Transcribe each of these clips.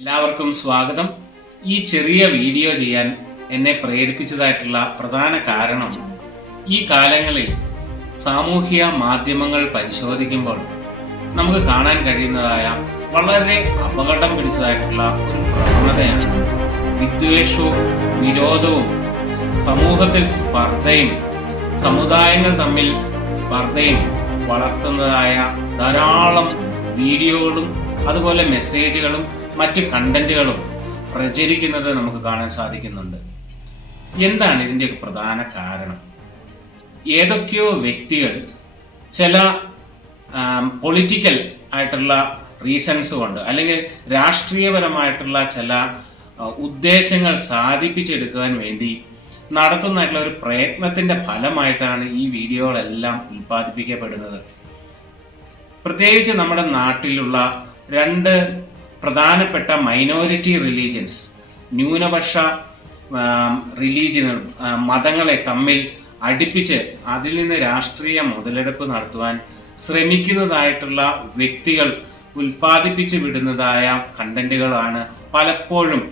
എല്ലാവർക്കും സ്വാഗതം. ഈ ചെറിയ വീഡിയോ ചെയ്യാൻ എന്നെ പ്രേരിപ്പിച്ചതായിട്ടുള്ള പ്രധാന കാരണം, ഈ കാലങ്ങളിൽ സാമൂഹിക മാധ്യമങ്ങൾ പരിശോധിക്കുമ്പോൾ നമുക്ക് കാണാൻ കഴിയുന്നതായ വളരെ അപകടം പിടിച്ചതായിട്ടുള്ള ഒരു പ്രവണതയാണ് വിദ്വേഷവും വിരോധവും, സമൂഹത്തിൽ സ്പർദ്ധയും, സമുദായങ്ങൾ തമ്മിൽ സ്പർദ്ധയും വളർത്തുന്നതായ ധാരാളം വീഡിയോകളും അതുപോലെ മെസ്സേജുകളും മറ്റ് കണ്ടന്റുകളും പ്രചരിക്കുന്നത് നമുക്ക് കാണാൻ സാധിക്കുന്നുണ്ട്. എന്താണ് ഇതിൻ്റെയൊക്കെ പ്രധാന കാരണം? ഏതൊക്കെയോ വ്യക്തികൾ ചില പൊളിറ്റിക്കൽ ആയിട്ടുള്ള റീസൺസ് കൊണ്ട്, അല്ലെങ്കിൽ രാഷ്ട്രീയപരമായിട്ടുള്ള ചില ഉദ്ദേശങ്ങൾ സാധിപ്പിച്ചെടുക്കുവാൻ വേണ്ടി നടത്തുന്നതായിട്ടുള്ള ഒരു പ്രയത്നത്തിൻ്റെ ഫലമായിട്ടാണ് ഈ വീഡിയോകളെല്ലാം ഉൽപ്പാദിപ്പിക്കപ്പെടുന്നത്. പ്രത്യേകിച്ച് നമ്മുടെ നാട്ടിലുള്ള രണ്ട് പ്രധാനപ്പെട്ട മൈനോറിറ്റി റിലീജിയൻസ്, ന്യൂനപക്ഷ റിലീജിയനുകൾ, മതങ്ങളെ തമ്മിൽ അടുപ്പിച്ച് അതിൽ നിന്ന് രാഷ്ട്രീയ മുതലെടുപ്പ് നടത്തുവാൻ ശ്രമിക്കുന്നതായിട്ടുള്ള വ്യക്തികൾ ഉൽപ്പാദിപ്പിച്ച് വിടുന്നതായ കണ്ടന്റുകളാണ് പലപ്പോഴും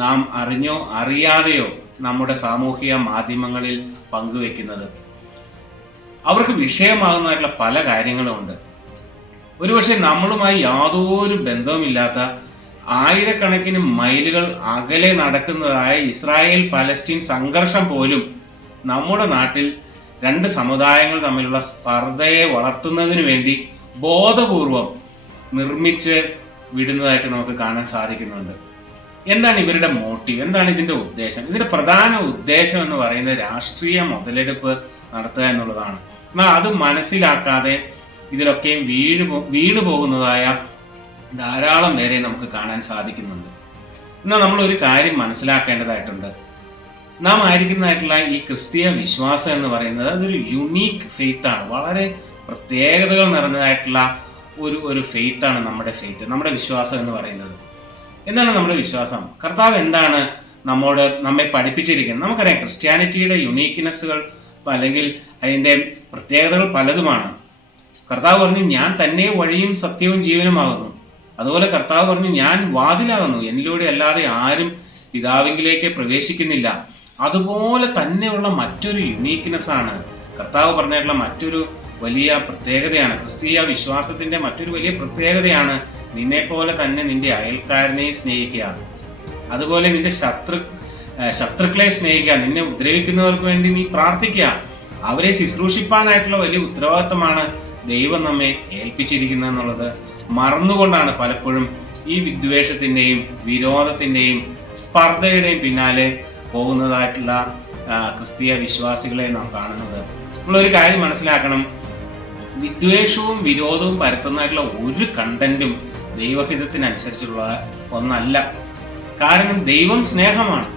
നാം അറിഞ്ഞോ അറിയാതെയോ നമ്മുടെ സാമൂഹിക മാധ്യമങ്ങളിൽ പങ്കുവെക്കുന്നത്. അവർക്ക് വിഷയമാകുന്നതായിട്ടുള്ള പല കാര്യങ്ങളുമുണ്ട്. ഒരുപക്ഷെ നമ്മളുമായി യാതൊരു ബന്ധവുമില്ലാത്ത ആയിരക്കണക്കിന് മൈലുകൾ അകലെ നടക്കുന്നതായ ഇസ്രായേൽ പലസ്തീൻ സംഘർഷം പോലും നമ്മുടെ നാട്ടിൽ രണ്ട് സമുദായങ്ങൾ തമ്മിലുള്ള സ്പർദ്ധയെ വളർത്തുന്നതിന് വേണ്ടി ബോധപൂർവം നിർമ്മിച്ച് വിടുന്നതായിട്ട് നമുക്ക് കാണാൻ സാധിക്കുന്നുണ്ട്. എന്താണ് ഇവരുടെ മോട്ടീവ്? എന്താണ് ഇതിൻ്റെ ഉദ്ദേശം? ഇതിൻ്റെ പ്രധാന ഉദ്ദേശം എന്ന് പറയുന്നത് രാഷ്ട്രീയ മുതലെടുപ്പ് നടത്തുക എന്നുള്ളതാണ്. എന്നാൽ അത് മനസ്സിലാക്കാതെ ഇതിലൊക്കെയും വീണു പോകുന്നതായ ധാരാളം പേരെ നമുക്ക് കാണാൻ സാധിക്കുന്നുണ്ട്. എന്നാൽ നമ്മൾ ഒരു കാര്യം മനസ്സിലാക്കേണ്ടതായിട്ടുണ്ട്. നാം ആയിരിക്കുന്നതായിട്ടുള്ള ഈ ക്രിസ്തീയ വിശ്വാസം എന്ന് അതൊരു യുണീക്ക് ഫെയ്ത്താണ്. വളരെ പ്രത്യേകതകൾ നിറഞ്ഞതായിട്ടുള്ള ഒരു ഫെയ്ത്താണ് നമ്മുടെ വിശ്വാസം എന്ന് പറയുന്നത്. എന്താണ് നമ്മുടെ വിശ്വാസം? കർത്താവ് എന്താണ് നമ്മെ പഠിപ്പിച്ചിരിക്കുന്നത്? നമുക്കറിയാം, ക്രിസ്ത്യാനിറ്റിയുടെ യുണീക്ക്നെസ്സുകൾ അല്ലെങ്കിൽ അതിൻ്റെ പ്രത്യേകതകൾ പലതുമാണ്. കർത്താവ് പറഞ്ഞു, ഞാൻ തന്നെ വഴിയും സത്യവും ജീവനുമാകുന്നു. അതുപോലെ കർത്താവ് പറഞ്ഞു, ഞാൻ വാതിലാകുന്നു, എന്നിലൂടെ അല്ലാതെ ആരും പിതാവിലേക്ക് പ്രവേശിക്കുന്നില്ല. അതുപോലെ തന്നെയുള്ള മറ്റൊരു യുണീക്ക്നെസ് ആണ് കർത്താവ് പറഞ്ഞിട്ടുള്ള മറ്റൊരു വലിയ പ്രത്യേകതയാണ്. ക്രിസ്തീയ വിശ്വാസത്തിന്റെ മറ്റൊരു വലിയ പ്രത്യേകതയാണ് നിന്നെ പോലെ തന്നെ നിന്റെ അയൽക്കാരനെ സ്നേഹിക്കുക, അതുപോലെ നിന്റെ ശത്രുക്കളെ സ്നേഹിക്കുക, നിന്നെ ഉപദ്രവിക്കുന്നവർക്ക് വേണ്ടി നീ പ്രാർത്ഥിക്കുക. അവരെ ശുശ്രൂഷിപ്പാനായിട്ടുള്ള വലിയ ഉത്തരവാദിത്തമാണ് ദൈവം നമ്മെ ഏൽപ്പിച്ചിരിക്കുന്നത് എന്നുള്ളത് മറന്നുകൊണ്ടാണ് പലപ്പോഴും ഈ വിദ്വേഷത്തിൻ്റെയും വിരോധത്തിൻ്റെയും സ്പർദ്ധയുടെയും പിന്നാലെ പോകുന്നതായിട്ടുള്ള ക്രിസ്തീയ വിശ്വാസികളെ നാം കാണുന്നത്. നമ്മളൊരു കാര്യം മനസ്സിലാക്കണം, വിദ്വേഷവും വിരോധവും പരത്തുന്നതായിട്ടുള്ള ഒരു കണ്ടന്റും ദൈവഹിതത്തിനനുസരിച്ചുള്ള ഒന്നല്ല. കാരണം ദൈവം സ്നേഹമാണ്.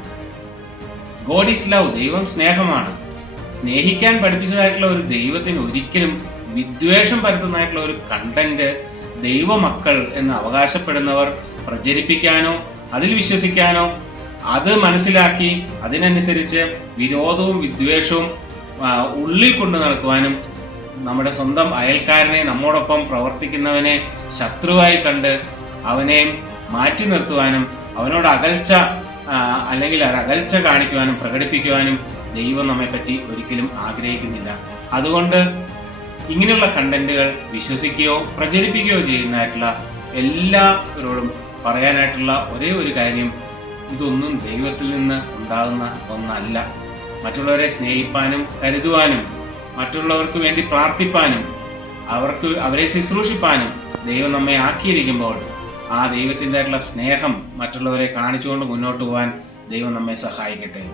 God is love. ദൈവം സ്നേഹമാണ്. സ്നേഹിക്കാൻ പഠിപ്പിച്ചതായിട്ടുള്ള ഒരു ദൈവത്തിന് ഒരിക്കലും വിദ്വേഷം പരത്തുന്നതായിട്ടുള്ള ഒരു കണ്ടന്റ് ദൈവമക്കൾ എന്ന് അവകാശപ്പെടുന്നവർ പ്രചരിപ്പിക്കാനോ അതിൽ വിശ്വസിക്കാനോ അത് മനസ്സിലാക്കി അതിനനുസരിച്ച് വിരോധവും വിദ്വേഷവും ഉള്ളിൽ കൊണ്ടു നടക്കുവാനും നമ്മുടെ സ്വന്തം അയൽക്കാരനെ, നമ്മോടൊപ്പം പ്രവർത്തിക്കുന്നവനെ ശത്രുവായി കണ്ട് അവനെ മാറ്റി നിർത്തുവാനും അവനോട് അകൽച്ച കാണിക്കുവാനും പ്രകടിപ്പിക്കുവാനും ദൈവം നമ്മെപ്പറ്റി ഒരിക്കലും ആഗ്രഹിക്കുന്നില്ല. അതുകൊണ്ട് ഇങ്ങനെയുള്ള കണ്ടന്റുകൾ വിശ്വസിക്കുകയോ പ്രചരിപ്പിക്കുകയോ ചെയ്യുന്നതായിട്ടുള്ള എല്ലാവരോടും പറയാനായിട്ടുള്ള ഒരേ ഒരു കാര്യം, ഇതൊന്നും ദൈവത്തിൽ നിന്ന് ഉണ്ടാകുന്ന ഒന്നല്ല. മറ്റുള്ളവരെ സ്നേഹിപ്പാനും കരുതുവാനും മറ്റുള്ളവർക്ക് വേണ്ടി പ്രാർത്ഥിപ്പാനും അവരെ ശുശ്രൂഷിപ്പാനും ദൈവം നമ്മെ ആക്കിയിരിക്കുമ്പോൾ ആ ദൈവത്തിൻ്റെതായിട്ടുള്ള സ്നേഹം മറ്റുള്ളവരെ കാണിച്ചുകൊണ്ട് മുന്നോട്ട് പോകാൻ ദൈവം നമ്മെ സഹായിക്കട്ടെ.